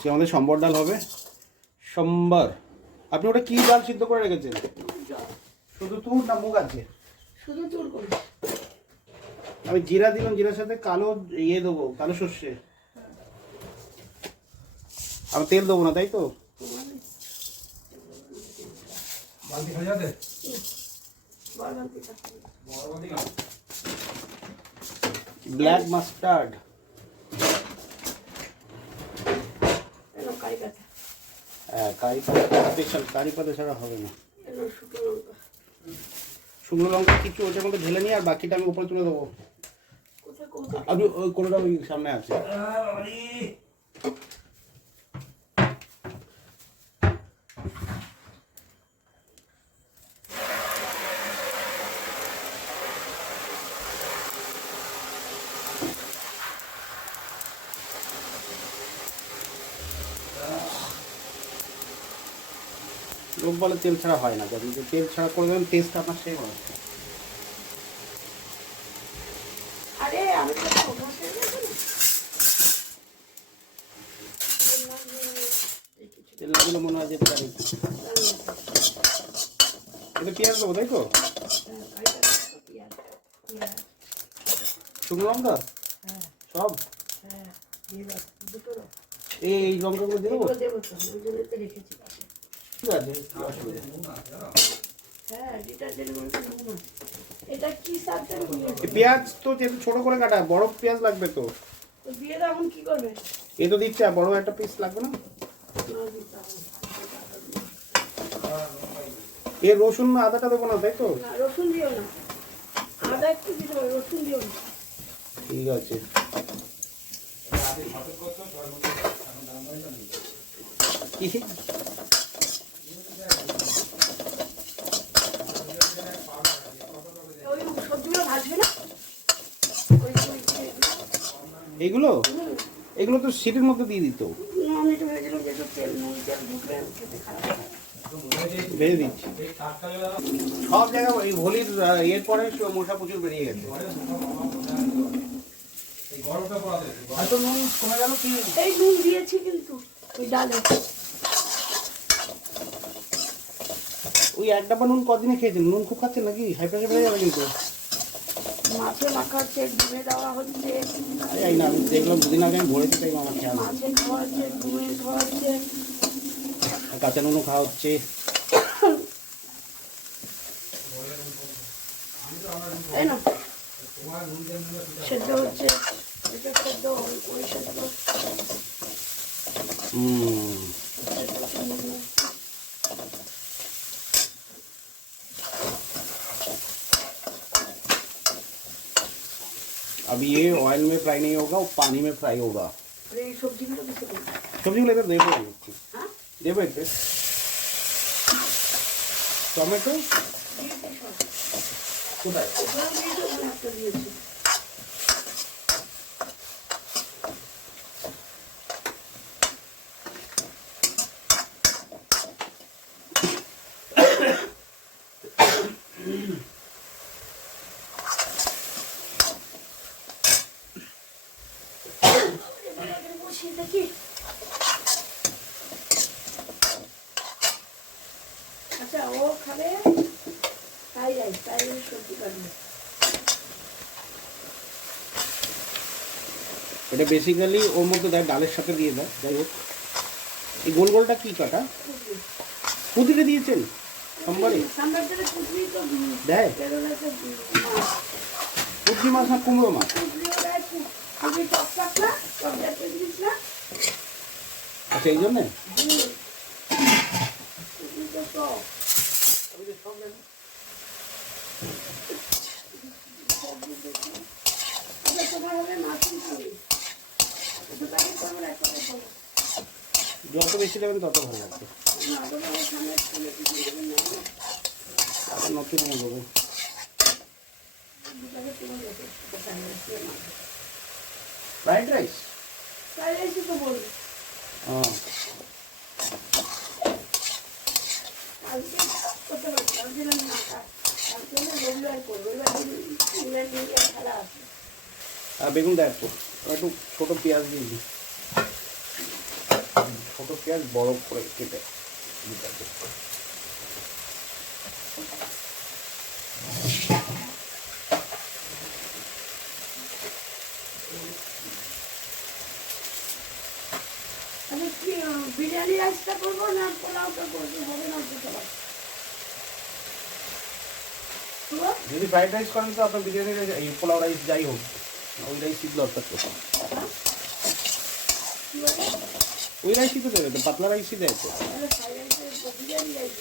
আজকে আমাদের সম্বর ডাল হবে। সম্বর। আপনি ওটা কি ডাল সিদ্ধ করে রেখেছেন? শুধু তুর না মুগ আছে? শুধু তুর করে। আমি জিরা দিলাম, জিরার সাথে কালো ইয়ে দেবো, কালো সর্ষে। আমি তেল দেবো না, তাই তো? Black mustard. হ্যাঁ, কারি পাতা স্পেশাল, কারি পাতা ছাড়া হবে না। শুকনো লঙ্কা কিছু ওটার মধ্যে ঢেলে নিয়ে আর বাকিটা আমি উপরে তুলে দেবো। আমি ওই কোনোটা ওই সামনে আছে। লোক বলে তেল ছাড়া হয় না, যদি তেল ছাড়া করে দেবেন টেস্ট আপনার সেই হয়। তেল লাগলে মনে হয় যেতে পারি। এটা পেঁয়াজ দেবো, তাই তো? শুকনো লঙ্কা সব এই লঙ্কাগুলো দেবো। ঠিক আছে, পেঁয়াজ তো ছোট করে কাটা, বড় পেঁয়াজ লাগবে তো। এ তো দিচ্ছে, বড় একটা পিস লাগবে না? এ রসুন আদাটা দেবো না, তাই তো? রসুন দিও না, আদা একটু দিতে হবে, রসুন দিও না। ঠিক আছে। এইগুলো এগুলো তো সিটের মধ্যে দিয়ে দিত। ভেজে দিচ্ছি সব জায়গায়। এই হোলির এর পরে মশা প্রচুর বেরিয়ে গেছে। হয়তো নুন কমে গেল কি? এই নুন দিয়েছি কিন্তু ওই ডালে। ওই এক ডাব্বা নুন কদিনে খেয়েছেন? নুন খুব খাচ্ছেন নাকি? হাই প্রেশার বেড়ে যাবে কিন্তু। মাছে মাখা হচ্ছে, ডিমে দেওয়া হচ্ছে। এই না, আমি দেখলাম দুদিন আগে আমি ভরেছি, তাই আমার খেয়াল। মাছে খাওয়া হচ্ছে, ডিমে খাওয়া হচ্ছে, কাঁচা নুনও খাওয়া হচ্ছে। তাই না? সেদ্ধ হচ্ছে, এটা সেদ্ধ, ওই সেদ্ধ। अभी ये ऑयल में फ्राई नहीं होगा, वो पानी में फ्राई होगा। সবজিগুলো দিতে হবে। সবজিগুলো এবার দেবো, দেবো একটু টমেটো। কোথায়? আচ্ছা, ও খাবে ফ্রাইড রাইস, ফ্রাইড রাইস সবজি কাটবে। এটা বেসিক্যালি ওর মধ্যে দেয়, ডালের সাথে দিয়ে দেয়। যাই হোক, এই গোল গোলটা কি কাটা? পুদিনা দিয়েছেন সম্বারে? দেয় পুঁটি মাছ না কুমড়ো মাছ? আচ্ছা, এই জন্যে যত বেশি দেবেন তত ভালো লাগবে। নতুন দেবো। ফ্রাইড রাইস, ফ্রাইড রাইসই তো বলবো। হ্যাঁ, করতে পারছি, আমি দিলাম না, কালকে রবিবার করবো, রবিবার দিন ইংল্যান্ড ইন্ডিয়া খেলা আছে। আর বেগুন দেয় একটু ছোটো পেঁয়াজ দিয়ে দিই। ছোট পেঁয়াজ বড় করে কেটে দিতে হবে। আমি কি বিরিয়ানি রাইসটা করবো না পোলাওটা করবো, হবে না দুটো বার? যদি ফ্রাইড রাইস করেন তো আপনার বিরিয়ানি রাইস, এই পোলাও রাইস যাই হোক, ওই রাইসই দরকার তো। ওই রাইসই তো দেবে, তো পাতলা রাইসই দেয় তো। Biryani rice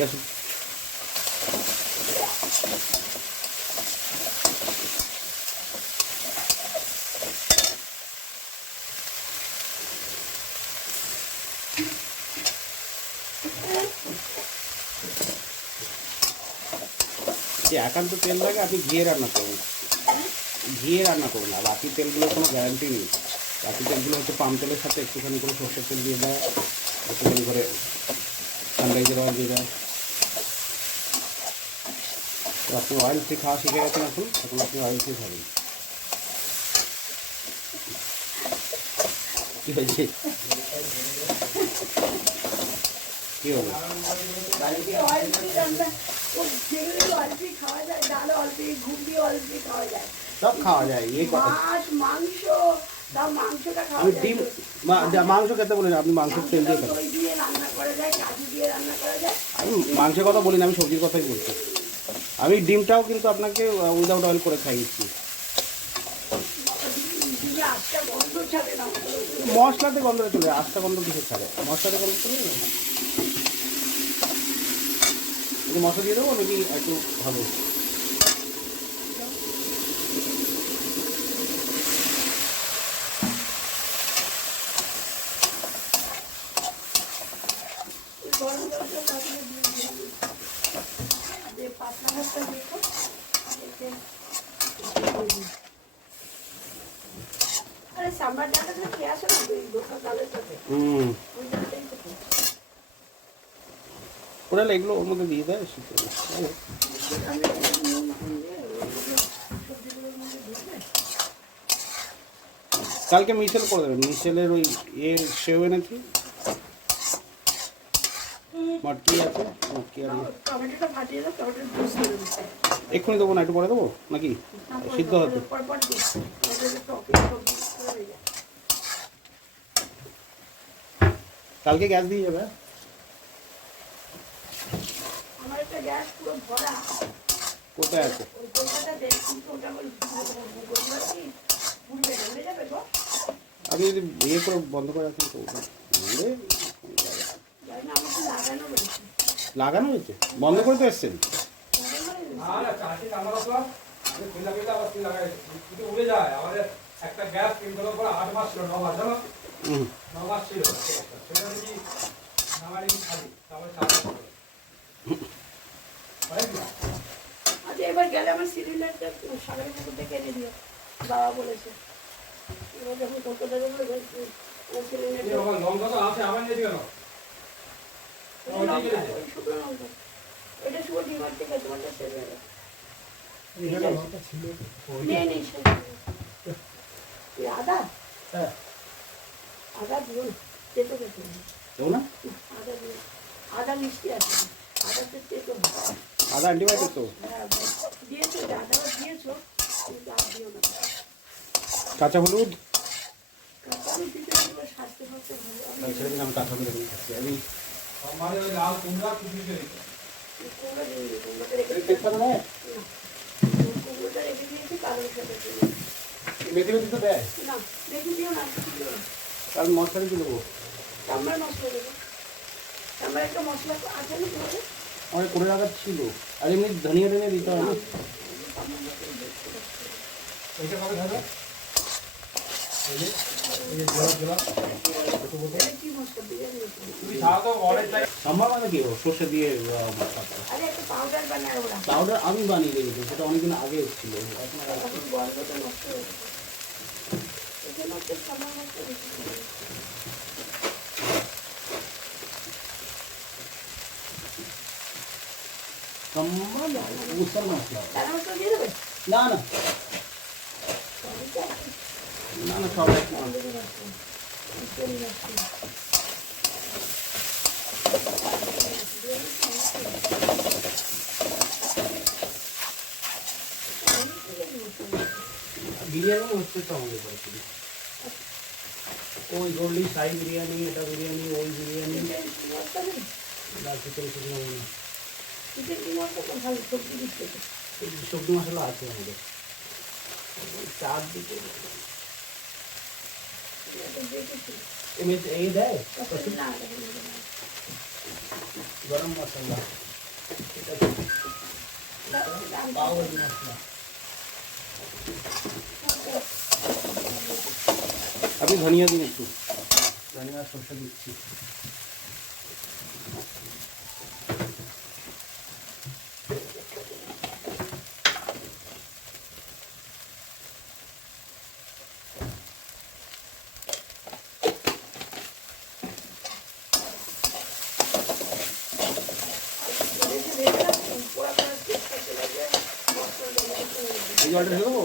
Yes. একান্ত তেল লাগে আপনি ঘিয়ে রান্না করুন, ঘিয়ে রান্না করুন। আর বাকি তেলগুলোর কোনো গ্যারান্টি নেই। বাকি তেলগুলো হচ্ছে পাম তেলের সাথে একটুখানি করে সর্ষের তেল দিয়ে দেয়, একটুখানি করে সানরাইজের অয়েল দিয়ে দেয়। তো আপনি অয়েল ফ্রি খাওয়া শিখে গেছেন, এখন আপনি অয়েল ফ্রি খাবেন। কী হয়েছে, কী হবে? সব খাওয়া যায়, ইয়ে কথা। আমি ডিম মাংস খেতে বলি না, আপনি মাংসের তেল দিয়ে খাবেন। আমি মাংসের কথা বলি না, আমি সবজির কথাই বলছি। আমি ডিমটাও কিন্তু আপনাকে উইদাউট অয়েল করে খাইয়েছি। মশলাতে গন্ধটা চলে, আস্তা গন্ধ কিসের ছাড়ে? মশলাতে গন্ধ চলে না। মশলা দিয়ে দেবো নাকি একটু হবে? ওরা এগুলো ওর মধ্যে দিয়ে দেয়। কালকে মিশেল করে দেবেন, মিশেলের ওই সেও এনেছি, মটকি আছে, মটকি আর এক্ষুনি দেবো না, একটু পরে দেবো নাকি সিদ্ধ হতে? কালকে গ্যাস দিয়ে যাবে। কোথায় আছে? আপনি যদি ইয়ে করে বন্ধ করে রাখেন তো লাগানো হয়েছে, বন্ধ করে তো এসছেন। একটা গ্যাস কিনতে পর 8 মাস ছিল, 9 মাস জানো, 9 মাস ছিল সেটা কি নামারি খালি তারপরে 4 মাস। আচ্ছা, এবার গেলে আমার সিলিন্ডারটা সাগরের পুকুর থেকে এনে দিও, বাবা বলেছে। এবার যখন কলকাতা যাবো সিলিন্ডারটা লঙ্কা তো আছে, আবার নিয়ে দিও না। শুকনো লঙ্কা, এটা শুকনো ডিমার থেকে তোমারটা শেষ হয়ে গেছে। আদা, হ্যাঁ আদা দিও না, তেতো খেতে দেবো না। আদা দিও, আদা মিষ্টি আছে, আদাতে তেতো। আদা অ্যান্টিবায়োটিক তো। হ্যাঁ দিয়েছো, আদা দিয়েছো, কিন্তু আর দিও না। কাঁচা হলুদ, কাঁচা হলুদ দিতে হবে, স্বাস্থ্য পক্ষে ভালো। ছেড়ে দিন, আমি কাঁচা হলুদ খাচ্ছি। আমি আমারে ওই লাল কুমড়া কুচি করে দিতে। কুমড়া দিয়ে দিই, কুমড়াটা রেখে তেজপাতা নয়, কুমড়োটা রেখে দিয়েছি কারোর সাথে মেথি মেথি তো দেয় না, রেখে দিও না। কাল মশলা কি দেবো? চামড়ার মশলা দেবো, চামড়ার একটা মশলা আছে না তোমাদের? অনেক করে রাখার ছিল, আর এমনি ধনিয়া টনিয়া দিতে হবে। এটা কবে খাবে? এই যে জোড়া ছোট ছোট। এটা কি মশলা বিরিয়ানি মশলা? তুমি খাও তো অনেক জায়গায় সাম্বার মানে কি ও সর্ষে দিয়ে আরে একটা পাউডার বানায় ওরা। পাউডার আমি বানিয়ে রেখেছি, সেটা অনেকদিন আগে এসেছিল। এখন আর এখন গন্ধটা নষ্ট হয়ে গেছে। এই জন্য হচ্ছে সামান্য একটা বেশি করে। সাম্বার উসার মশলা চানা মশলা দিয়ে দেবে? না না সবই তো আছে। না না সব একটু তন্দুরি মশলা, চিকেন মশলা। বিরিয়ানি হচ্ছে তো আমাদের বাড়িতে। ওই গোল্ডি সাই বিরিয়ানি, এটা বিরিয়ানি, ওই বিরিয়ানি, চিকেন কি মশলা নেই? বা চিকেন শুকনো মশলা। চিকেন কি মশলা তো ভালো সবজি দিচ্ছে তো। এই সবজি মশলা আছে আমাদের চারদিকে। এটা দেখেছি। এই দেয় কষে না, দেখেন না। গরম মশলা, এটা পাউডার মশলা। আপনি ধনিয়া দিন একটু, ধনিয়া সরষে দিচ্ছি। এই জলটা ঢেলে দেবো?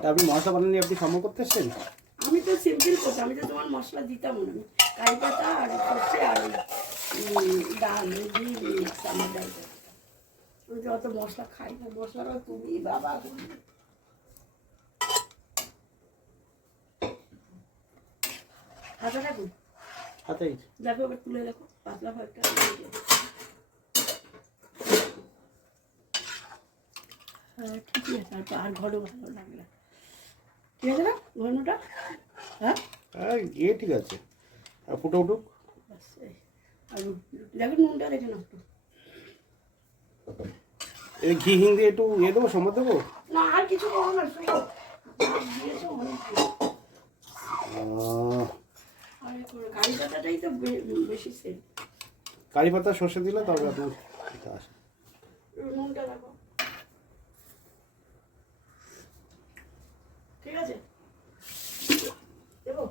তা আপনি মশলা বানানি আপনি সম্ভব করতে এসছেন? আমি তো সিম্পল করতাম, আমি তো তোমার মশলা দিতাম না। কারি পাতা আর সর্ষে আর ডাল দিয়ে মিক্স আমার ডালটা। আমি তো অত মশলা খাই না, মশলাটা তুমি বাবা হাতে থাকুন, হাতেই দেখো এবার তুলে দেখো পাতলা ভাগটা। হ্যাঁ ঠিকই আছে, আর ঘন ভালো লাগলে ঠিক আছে না ঘনটা? হ্যাঁ ঠিক আছে, আর ফুটে উঠুক। বাস এই। আর দেখো নুনটা দেখে নাও একটু। এই ঘি হিং দিয়ে একটু দেবো, সম্বাদ দেবো? না আর কিছু করো না, শুনো দিয়েছো অনেক দিয়ে। আরে করো, কারি পাতাটাই তো বেশি সেল। কারি পাতা সর্ষে দিলে তবে আপনার এটা আসে। নুনটা দেখো ঠিক আছে দেবো।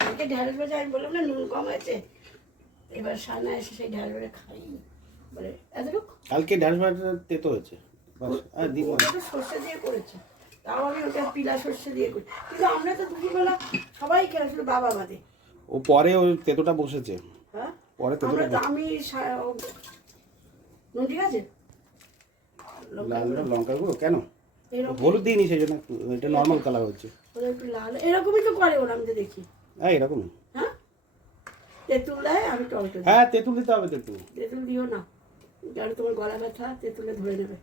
কালকে ঢ্যাঁড়স ভাজা আমি বললাম না নুন কম হয়েছে, এবার সানা এসে সেই ঢ্যাঁড়স ভাজা খাই বলে এতটুক। কালকে ঢ্যাঁড়স ভাজা তেতো হয়েছে, বাস আর দিব না। ওটা সর্ষে দিয়ে করেছে, তাও আমি ওটা পিলা সর্ষে দিয়ে করি। কিন্তু আমরা তো দুপুরবেলা সবাই খেয়ে শুধু বাবা বাদে। ও পরে ওই তেতোটা বসেছে, হ্যাঁ পরে তেতোটা আমরা তো আমি নুন ঠিক আছে লাল লঙ্কা গুঁড়ো কেন? এরকম হলুদ দিইনি সেই জন্য একটু, এটা নর্মাল কালার হচ্ছে। ওরা একটু লাল এরকমই তো করে ওরা, আমি তো দেখি। হ্যাঁ এরকমই। হ্যাঁ তেঁতুল দেয়, আমি টমেটো দিই। হ্যাঁ তেঁতুল দিতে হবে, তেঁতুল। তেঁতুল দিও না, কারণ তোমার গলা ব্যথা তেঁতুলে ধরে নেবে।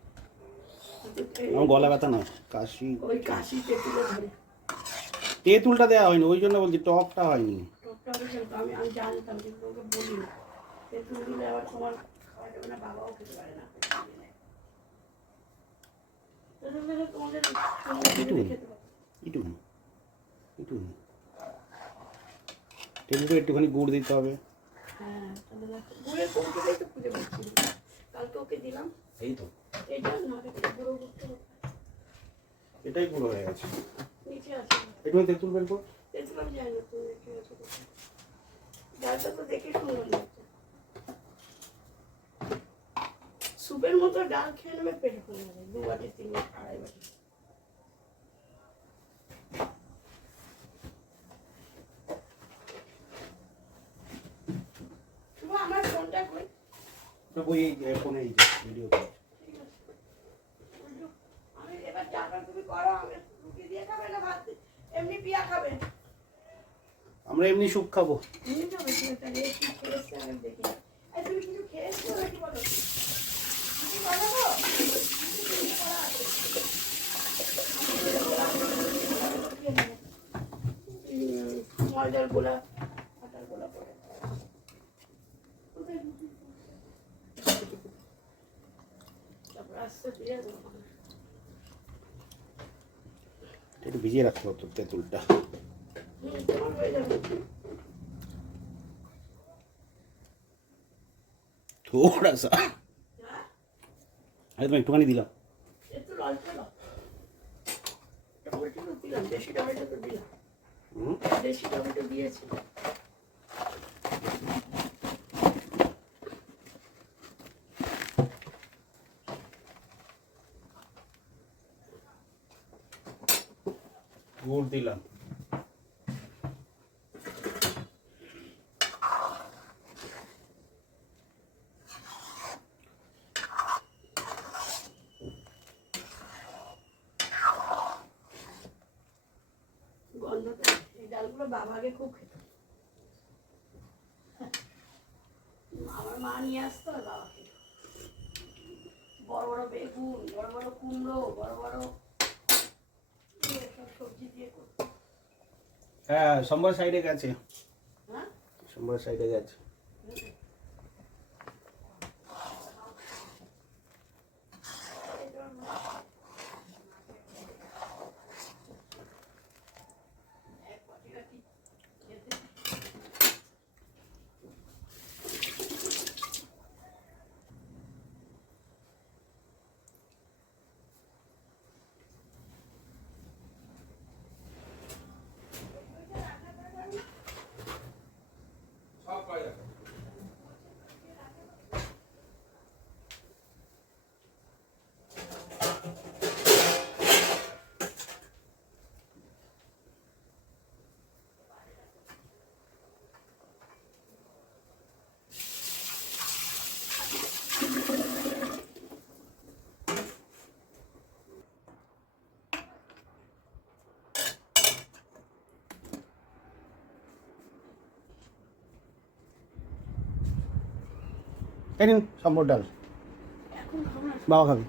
আমার গলা ব্যথা না, কাশি। ওই কাশি তেঁতুলে ধরে। তেঁতুলটা দেওয়া হয়নি, ওই জন্য বলছি টকটা হয়নি। টকটা হবে সেরকম, আমি জানতাম কিন্তু ওকে বলি না। তেঁতুল দিলে আবার তোমার খাওয়া যাবে না, বাবাও খেতে পারে না। তেঁতুল দিলে তোমাদের খেতে পারে। একটুখানি একটুখানি তেঁতুলটা একটুখানি গুড় দিতে হবে। হ্যাঁ তাহলে দেখো গুড়ের কৌটোটাই তো খুঁজে পাচ্ছি না। কালকে ওকে দিলাম এই তো এটা না, এটা গুঁড়ো করতে হবে। এটাই গুঁড়ো হয়ে গেছে। নিচে আছে একটু তেঁতুল বের কর। তেঁতুল, আমি জানি না তুমি একটু আছে কোথায়। ডালটা তো দেখে সুন্দর লাগছে, স্যুপের মতো ডাল খেয়ে নেবে পেট ভরে যাবে। 2 বাটি 3 বাটি 2.5 বাটি। শুভ আমার ফোনটা কই? তো ওই ফোনে এই যে ভিডিও কর। ঠিক আছে আমি এবার ডালটা তুমি করো, আমি রুটি দিয়ে খাবে না ভাত এমনি পিয়া খাবে? আমরা এমনি স্যুপ খাবো। এমনি খাবে তুমি, তাহলে কি খেয়েছে আমি দেখি। এই তুমি কিছু খেয়েছো নাকি বলো? কিছু বানাবো? কিছু করা আছে? ময়দার গোলা আটার গোলা করে তারপর আস্তে দিয়ে দেবো। একটু ভিজিয়ে রাখতে হতো তেঁতুলটা। তোমার হয়ে যাবে। थोड़ा सा হ্যাঁ अरे तो मैं একটুখানি দিলাম। একটু অল্প দাও। টমেটো তো দিলাম, দেশি টমেটো তো দিলাম, দেশি টমেটো দিয়েছি। গুড় দিলাম। গন্ধটা, এই ডালগুলো বাবা আগে খুব খেত। আমার মা নিয়ে আসতো আর বাবা খেত। বড় বড় বেগুন, বড় বড় কুমড়ো, বড় বড় সব সবজি দিয়ে করতো। হ্যাঁ সম্বর সাইডে গেছে, হ্যাঁ সম্বর সাইডে গেছে। সব পাওয়া যাবে। এই নিন সম্বর ডাল, এখন খাবো না। বাবা খাবে।